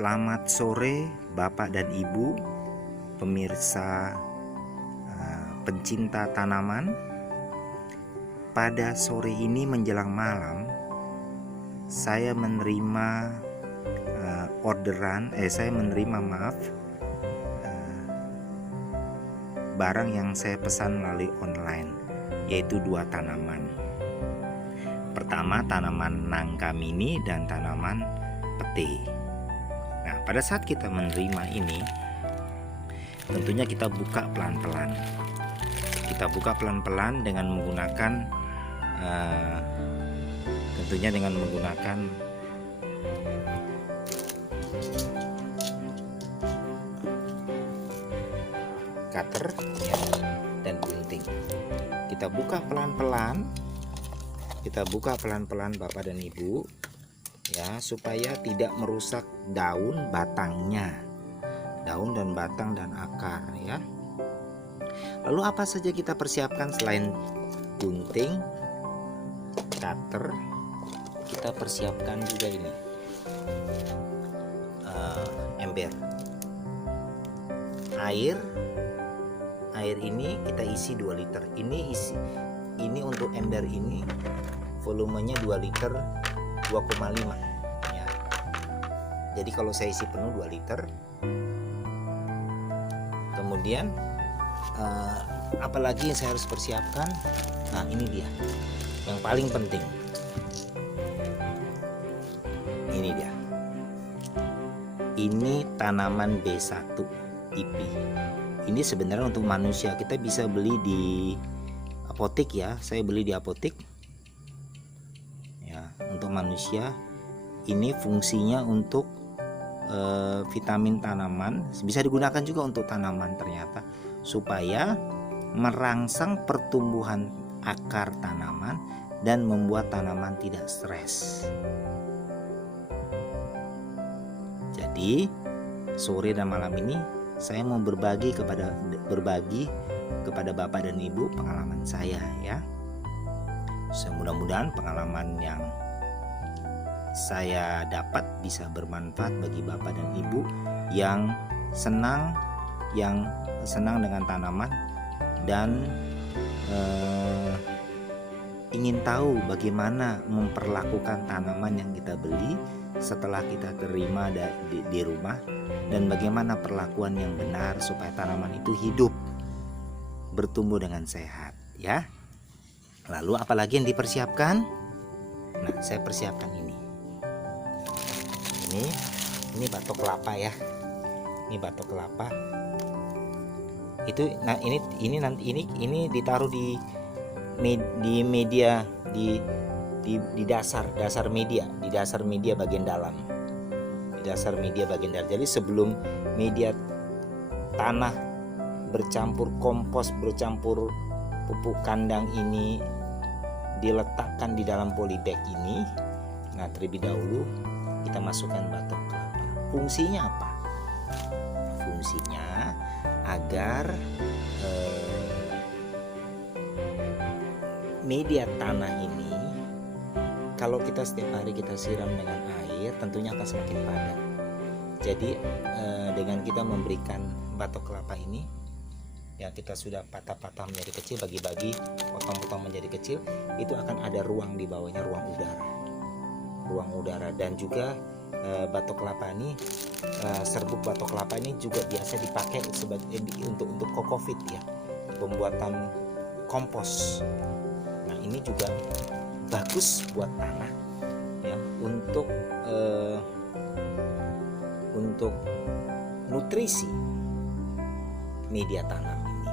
Selamat sore Bapak dan Ibu, pemirsa pencinta tanaman. Pada sore ini menjelang malam, saya menerima barang yang saya pesan melalui online, yaitu 2 tanaman. Pertama, tanaman nangka mini dan tanaman pete. Nah, pada saat kita menerima ini, tentunya kita buka pelan-pelan. Kita buka pelan-pelan dengan menggunakan cutter ya, dan gunting. Kita buka pelan-pelan. Kita buka pelan-pelan Bapak dan Ibu, ya, supaya tidak merusak daun batangnya, daun dan batang dan akar, ya. Lalu apa saja kita persiapkan selain gunting, cutter? Kita persiapkan juga ini ember, air ini kita isi 2 liter. Ini untuk ember ini volumenya 2 liter 2,5 ya. Jadi kalau saya isi penuh 2 liter. Kemudian apalagi yang saya harus persiapkan? Nah, ini dia yang paling penting. Ini dia. Ini tanaman B1 IP. Ini sebenarnya untuk manusia. Kita bisa beli di apotek ya. Saya beli di apotek. Ya, untuk manusia. Ini fungsinya untuk vitamin tanaman. Bisa digunakan juga untuk tanaman ternyata, supaya merangsang pertumbuhan akar tanaman dan membuat tanaman tidak stres. Jadi sore dan malam ini saya mau berbagi kepada Bapak dan Ibu pengalaman saya, ya. Mudah-mudahan pengalaman yang saya dapat bisa bermanfaat bagi Bapak dan Ibu yang senang dengan tanaman dan ingin tahu bagaimana memperlakukan tanaman yang kita beli setelah kita terima di rumah, dan bagaimana perlakuan yang benar supaya tanaman itu hidup, bertumbuh dengan sehat, ya. Lalu apalagi yang dipersiapkan? Nah, saya persiapkan ini batok kelapa, ya. Ini batok kelapa. Itu nah ini ditaruh di media, di dasar media bagian dalam. Jadi sebelum media tanah bercampur kompos, bercampur pupuk kandang ini diletakkan di dalam polybag ini, nah terlebih dahulu kita masukkan batok kelapa. Fungsinya apa? Fungsinya agar media tanah ini, kalau kita setiap hari kita siram dengan air, tentunya akan semakin padat. Jadi dengan kita memberikan batok kelapa ini, ya, kita sudah patah-patah menjadi kecil, bagi-bagi, potong-potong menjadi kecil, itu akan ada ruang di bawahnya, ruang udara. Dan juga batok kelapa ini, serbuk batok kelapa ini juga biasa dipakai untuk kokopit, ya, pembuatan kompos. Nah, ini juga bagus buat tanah, ya, untuk nutrisi media tanam ini,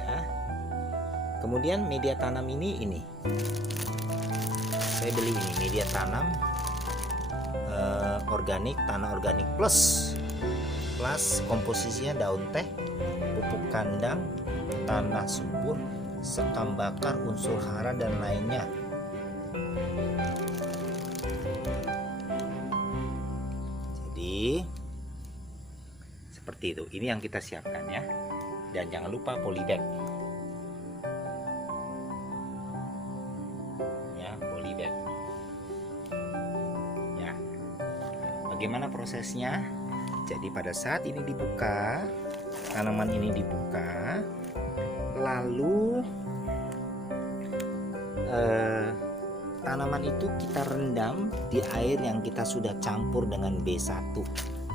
ya. Kemudian media tanam ini saya beli ini media tanam organik, tanah organik plus komposisinya daun teh, pupuk kandang, tanah subur, sekam bakar, unsur hara dan lainnya. Jadi seperti itu. Ini yang kita siapkan, ya. Dan jangan lupa polybag. Ya, polybag. Ya. bagaimana prosesnya? Jadi pada saat ini dibuka, tanaman ini dibuka, lalu tanaman itu kita rendam di air yang kita sudah campur dengan B1.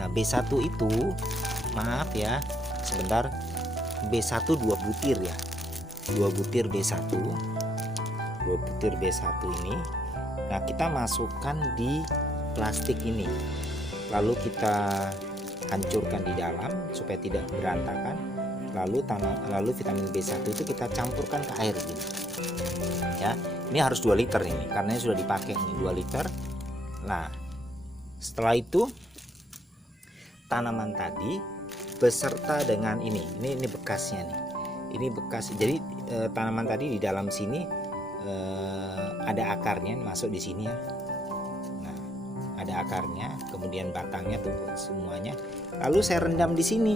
Nah, B1 itu, maaf ya, sebentar, B1 2 butir ya. 2 butir B1. 2 butir B1 ini. Nah, kita masukkan di plastik ini. Lalu kita hancurkan di dalam supaya tidak berantakan. Lalu vitamin B1 itu kita campurkan ke air gini. Ya, ini harus 2 liter ini karena ini sudah dipakai nih 2 liter. Nah, setelah itu tanaman tadi beserta dengan ini bekasnya nih. Ini bekas. Jadi tanaman tadi di dalam sini ada akarnya masuk di sini ya. Nah, ada akarnya, kemudian batangnya tuh semuanya. Lalu saya rendam di sini.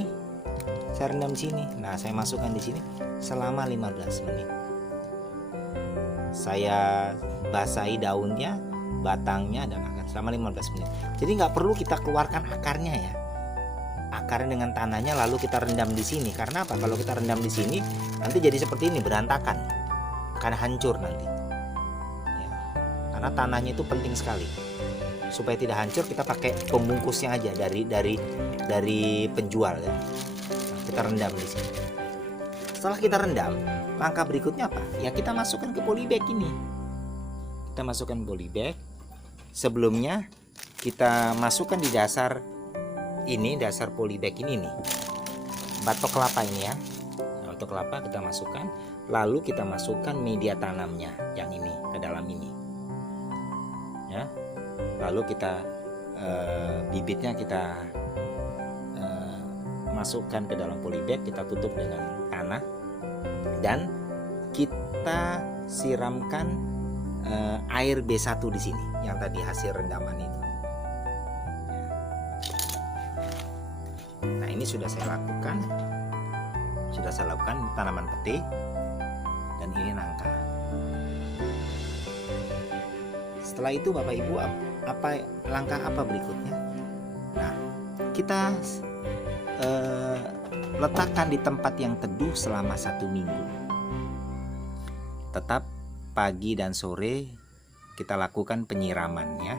Saya rendam di sini. Nah, saya masukkan di sini selama 15 menit. Saya basahi daunnya, batangnya dan akar selama 15 menit. Jadi nggak perlu kita keluarkan akarnya ya. Akarnya dengan tanahnya lalu kita rendam di sini. Karena apa? Kalau kita rendam di sini nanti jadi seperti ini, berantakan, akan hancur nanti. Ya. Karena tanahnya itu penting sekali. Supaya tidak hancur kita pakai pembungkusnya aja dari penjual ya. Nah, kita rendam di sini. Setelah kita rendam, langkah berikutnya apa? Ya kita masukkan ke polybag ini. Kita masukkan polybag. Sebelumnya kita masukkan di dasar ini, dasar polybag ini nih. Batok kelapa ini ya. Nah, batok kelapa kita masukkan. Lalu kita masukkan media tanamnya yang ini ke dalam ini. Ya. Lalu kita bibitnya kita masukkan ke dalam polybag, kita tutup dengan tanah dan kita siramkan air B1 di sini yang tadi hasil rendaman itu. Nah, ini sudah saya lakukan. Tanaman pete dan ini nangka. Setelah itu Bapak Ibu, langkah apa berikutnya? Nah, kita letakkan di tempat yang teduh selama 1 minggu. Tetap pagi dan sore kita lakukan penyiramannya.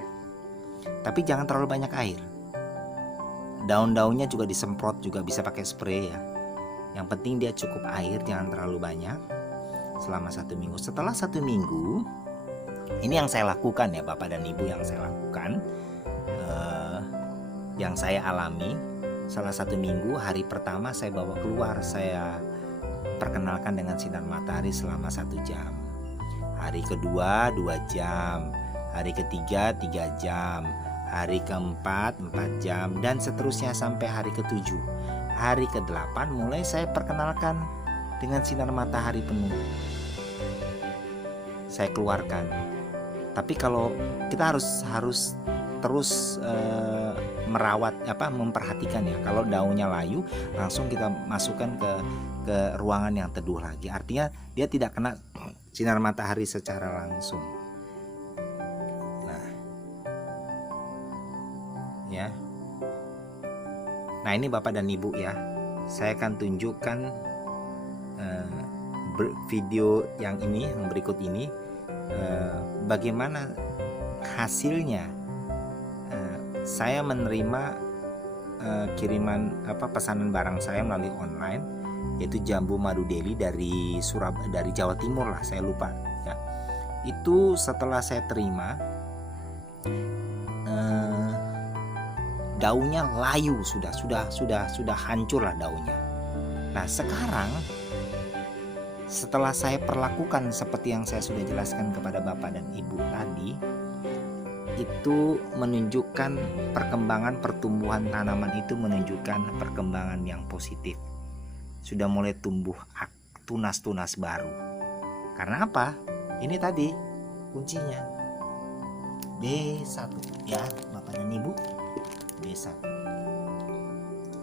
Tapi jangan terlalu banyak air. Daun-daunnya juga disemprot, juga bisa pakai spray ya. Yang penting dia cukup air, jangan terlalu banyak selama 1 minggu. Setelah 1 minggu, ini yang saya lakukan ya Bapak dan Ibu, yang saya lakukan, yang saya alami. Salah 1 minggu, hari pertama saya bawa keluar, saya perkenalkan dengan sinar matahari selama 1 jam. Hari kedua 2 jam, hari ketiga 3 jam, hari keempat 4 jam, dan seterusnya sampai hari ke-7. Hari ke-8 mulai saya perkenalkan dengan sinar matahari penuh. Saya keluarkan. Tapi kalau kita harus terus merawat, memperhatikan ya. Kalau daunnya layu, langsung kita masukkan ke ruangan yang teduh lagi. Artinya dia tidak kena sinar matahari secara langsung. Nah, ya. Nah, ini Bapak dan Ibu ya. Saya akan tunjukkan video yang berikut ini, bagaimana hasilnya. Saya menerima kiriman pesanan barang saya melalui online, yaitu jambu madu deli dari Jawa Timur lah, saya lupa ya. Itu setelah saya terima, daunnya layu, sudah hancur lah daunnya. Nah, sekarang setelah saya perlakukan seperti yang saya sudah jelaskan kepada Bapak dan Ibu tadi, itu menunjukkan perkembangan pertumbuhan tanaman, itu menunjukkan perkembangan yang positif. Sudah mulai tumbuh tunas-tunas baru. Karena apa? Ini tadi kuncinya. B1 ya, Bapak dan Ibu. B1.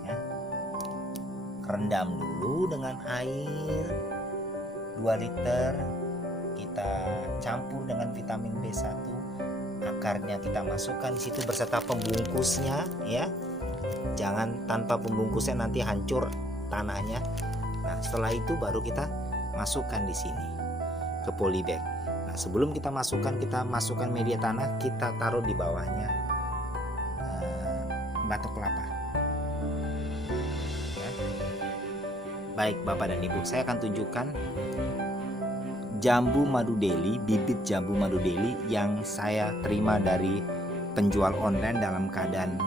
Ya. Rendam dulu dengan air 2 liter. Kita campur dengan vitamin B1. akarnya kita masukkan di situ beserta pembungkusnya ya. Jangan tanpa pembungkusnya, nanti hancur tanahnya. Nah, setelah itu baru kita masukkan di sini ke polybag. Nah, sebelum kita masukkan media tanah, kita taruh di bawahnya batok kelapa. Ya. Baik Bapak dan Ibu, saya akan tunjukkan jambu madu Delhi, bibit jambu madu Delhi yang saya terima dari penjual online dalam keadaan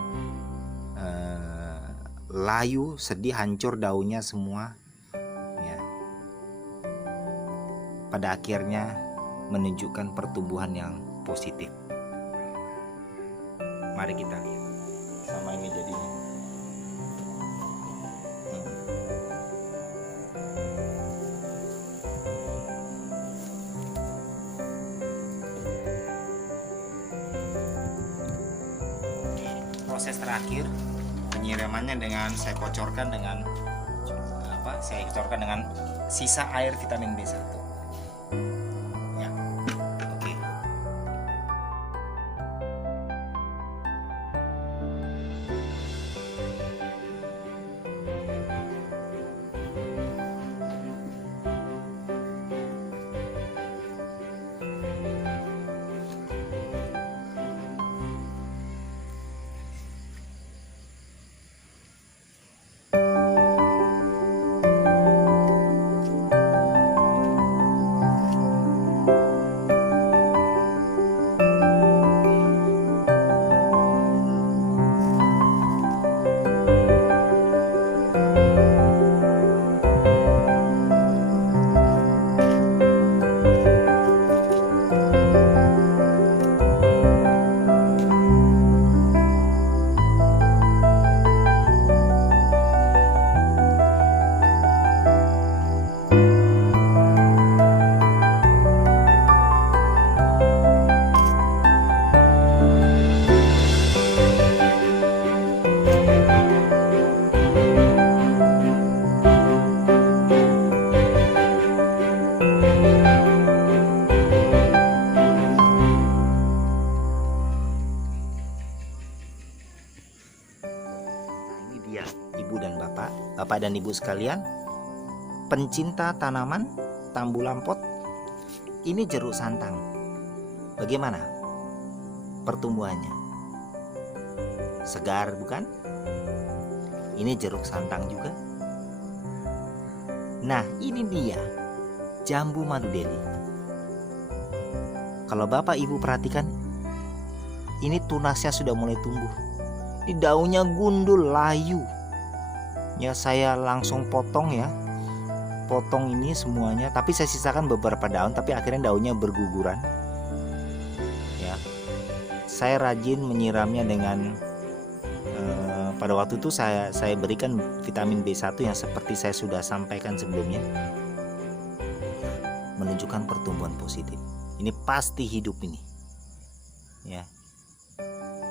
layu, sedih, hancur daunnya semua ya. Pada akhirnya menunjukkan pertumbuhan yang positif. Mari kita lihat sama ini jadinya. Proses terakhir penyiramannya dengan saya kocorkan dengan sisa air vitamin B1 ya. Oke. Bapak dan Ibu sekalian, pencinta tanaman tambu lampot, ini jeruk santang. Bagaimana pertumbuhannya? Segar bukan? Ini jeruk santang juga. Nah, ini dia jambu madu Delhi. Kalau Bapak Ibu perhatikan, ini tunasnya sudah mulai tumbuh. Ini daunnya gundul, layu. Ya, saya langsung potong ya. Potong ini semuanya, tapi saya sisakan beberapa daun, tapi akhirnya daunnya berguguran. Ya. Saya rajin menyiramnya dengan pada waktu itu saya berikan vitamin B1 yang seperti saya sudah sampaikan sebelumnya. Menunjukkan pertumbuhan positif. Ini pasti hidup ini. Ya.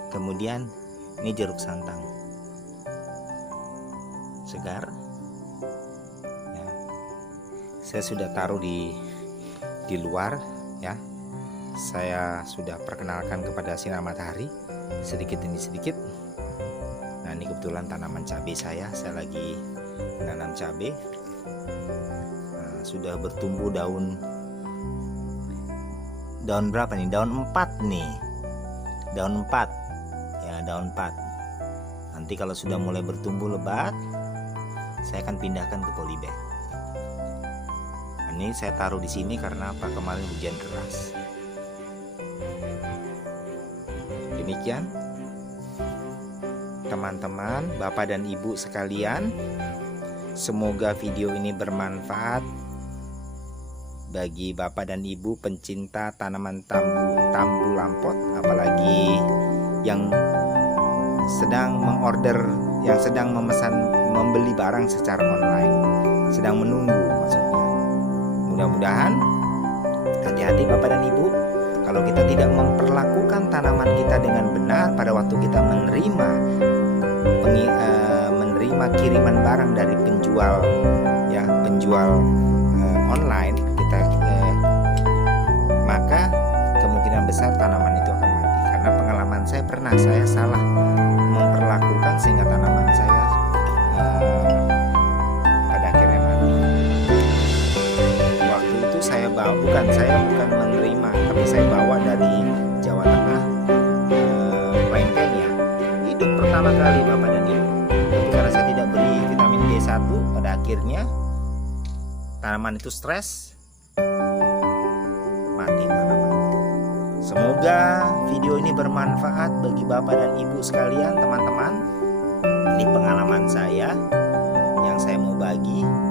Kemudian ini jeruk santang. Segar ya. Saya sudah taruh di luar ya. Saya sudah perkenalkan kepada sinar matahari sedikit demi sedikit. Nah, ini kebetulan tanaman cabai saya lagi menanam cabai. Nah, sudah bertumbuh daun berapa nih? Daun 4 nih. Daun 4 ya, daun 4. Nanti kalau sudah mulai bertumbuh lebat, saya akan pindahkan ke polybag. Ini saya taruh di sini karena apa? Kemarin hujan deras. Demikian teman-teman, Bapak dan Ibu sekalian, semoga video ini bermanfaat bagi Bapak dan Ibu pencinta tanaman tambu lampot, apalagi yang sedang mengorder, yang sedang membeli barang secara online, sedang menunggu maksudnya. Mudah-mudahan hati-hati Bapak dan Ibu, kalau kita tidak memperlakukan tanaman kita dengan benar pada waktu kita menerima kiriman barang dari penjual online, maka kemungkinan besar tanaman itu akan mati. tanaman saya pernah saya salah memperlakukan sehingga tanaman saya pada akhirnya mati. Waktu itu saya bukan menerima, tapi saya bawa dari Jawa Tengah, Lengkeng ya. Hidup pertama kali Bapak dan Ibu. Tapi karena saya tidak beri vitamin B1, pada akhirnya tanaman itu stres, mati tanaman. Semoga video ini bermanfaat bagi Bapak dan Ibu sekalian, teman-teman. Ini pengalaman saya yang saya mau bagi.